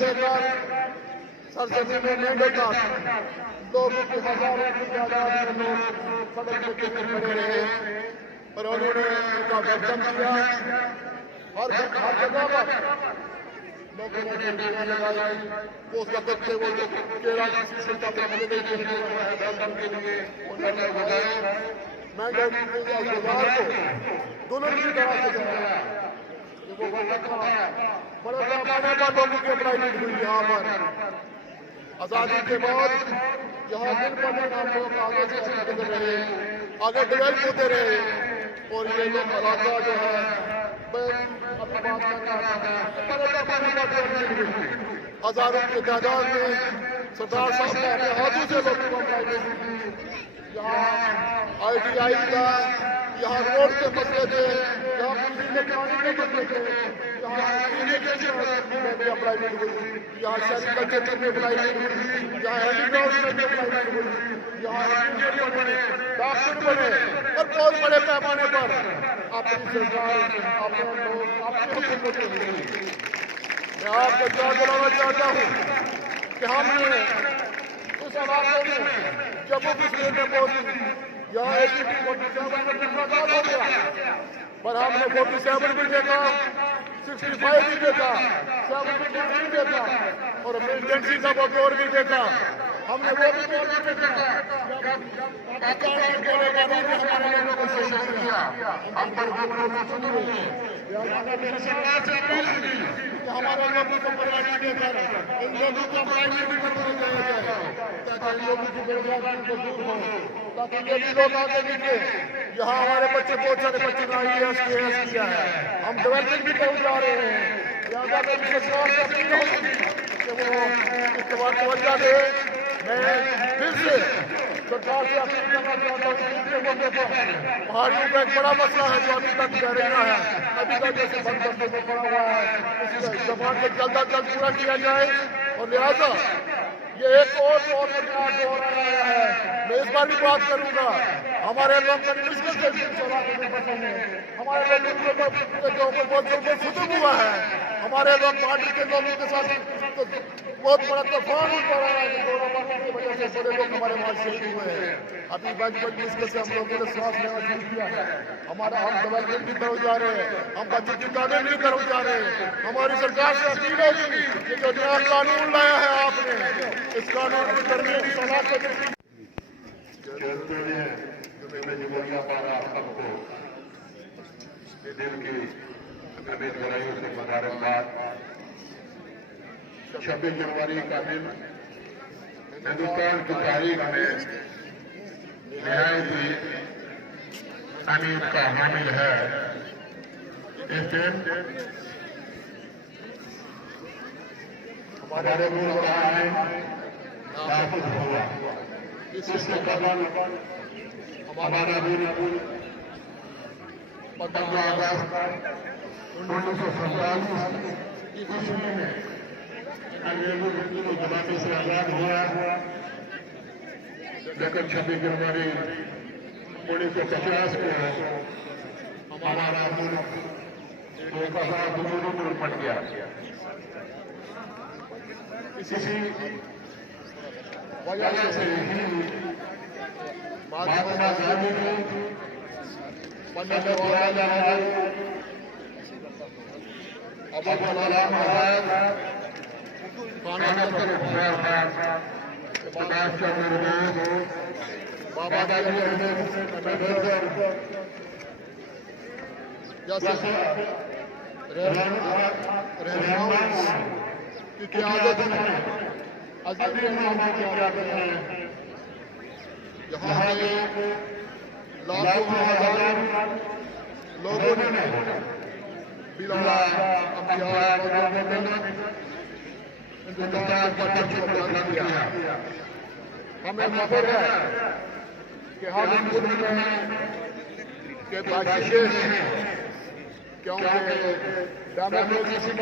लेकर सरजमीन में मेंढक लोगों की हजारों की तादाद में लोग सड़क पे खड़े रहे और उन्होंने उनका वेलकम किया। हर जगह पर लोगों ने ड्यूटियां लगाई। वो उस वक्त थे वो केरल की सुविधा पे मिले के लिए उन्होंने बताया मैं बाजार को दुल्हन की तरह से जाया। वो बड़े पैमाने पर लोगों की अप्लाईमेंट हुई यहाँ पर। आजादी के बाद यहाँ दिन पर दिन हम लोग आगे से गुजर रहे, आगे डेवलप होते रहे और ये लोग इलाका जो है हजारों की तादाद में सरदार साहब ने अपने हाथों से लोगों को यहाँ ITI का, यहाँ रोड के मसले थे, यहाँ बिजली के पानी के मसले थे, यहाँ अप्लाईमेंट हुई, यहाँ सेरिकल्चर में अप्लाईमेंट हुई, यहाँ हेलीकॉप्टर में अप्लाईमेंट हुई, यहाँ इंजीनियर बने, डॉक्टर बने और बहुत बड़े पैमाने पर अपनी सरकार अपने लोग अपनी हुकूमत में मिली। मैं आपको याद दिलाना चाहता हूँ कि हमने उस इलाके में जम्मू कश्मीर में मौजूद यहाँ 47 हो गया, पर हमने 47 भी देखा, 65 भी देखा, 72 भी देखा और मिलिटेंसी का दौर भी देखा। हमने वो भी दौर भी देखा हम पर हमारे लोगों को बर्बादी देकर इन लोगों को प्राइवेट भी करवाया जाए ताकि लोगों की बर्बादी को दूर हो, ताकि ये भी लोग आगे निकले। यहाँ हमारे बच्चे बहुत सारे बच्चे ने IAS किया है, हम डेवलपमेंट भी पहुँच जा रहे हैं। यहाँ पे सरकार से अपील होगी कि वो इस बार तवज्जो दे। मैं फिर से सरकार से अपील करना चाहता हूँ कि पहाड़ियों का एक बड़ा मसला है जो अभी तक रहना है, अभी तक जैसे बंद करने को पड़ा हुआ है, इस जबान को जल्द अज जल्द पूरा किया जाए। और लिहाजा ये एक और हो रहा है, मैं इस बार भी बात करूंगा, हमारे लोग बड़ी मुश्किल से हमारे लोगों के ऊपर बहुत जुल्म हुआ है। हमारे लोग पार्टी के लोगों के साथ बहुत बड़ा तूफान पड़ रहा है, की वजह से बड़े लोग हमारे वहाँ शहीद हुए हैं। अभी बड़ी मुश्किल से हम लोगों ने सांस लेना शुरू किया है। हमारा हम डेवलपमेंट भी करो जा रहे हैं, हम बच्चों की तालीम भी करो जा रहे हैं। हमारी सरकार से अपील होगी कि जो नया कानून लाया है आपने, इस कानून की तरमीम की सलाह के दिल की अमित गहराइयों से मुबारकबाद। 26 जनवरी का दिन हिंदुस्तान की तारीख में निहायत ही अहमियत का हामिल है। इस दिन हमारे मुल्क का आइन नाफिज हुआ। इसके दौरान हमारा मुल्क 15 अगस्त 1947 ईस्वी में अंग्रेजों की गुलामी से आजाद हुआ। लेकिन 26 जनवरी 1950 को हमारा मुल्क एक आजाद मुल्क बन गया। इसी वजह से ही महात्मा गांधी ने पंडित जवाहरलाल नेहरू, अब्दुल कलाम आजाद, सुभाष चंद्र बोस, बाबा साहेब अम्बेडकर जैसे रहनुमाओं की क़यादत में यहाँ पे लाखों हजार लोगों ने बिला हिंदुस्तान का बलिदान किया। हमें खबर है कि हम मुल्क में के बाशिंदे हैं, क्योंकि डेमोक्रेसी